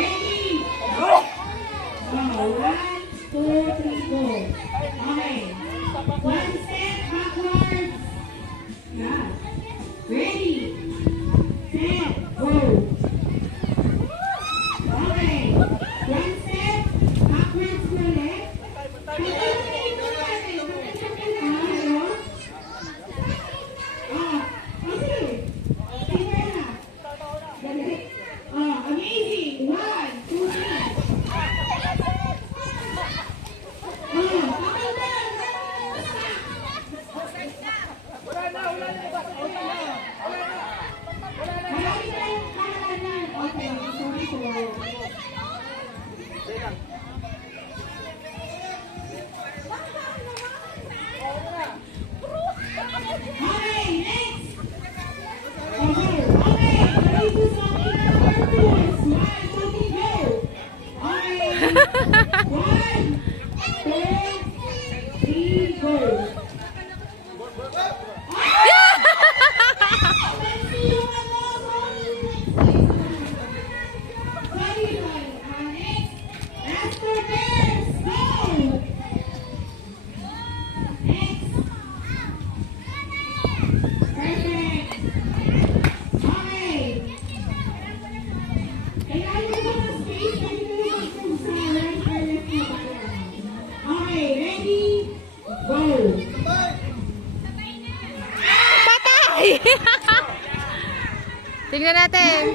Ready? Go! 1, 2, 3, go. Okay. One step backwards. Yeah. Ready? Set, go. Okay. One step backwards ulit. Amazing! 1, 2, 3. Tingnan natin.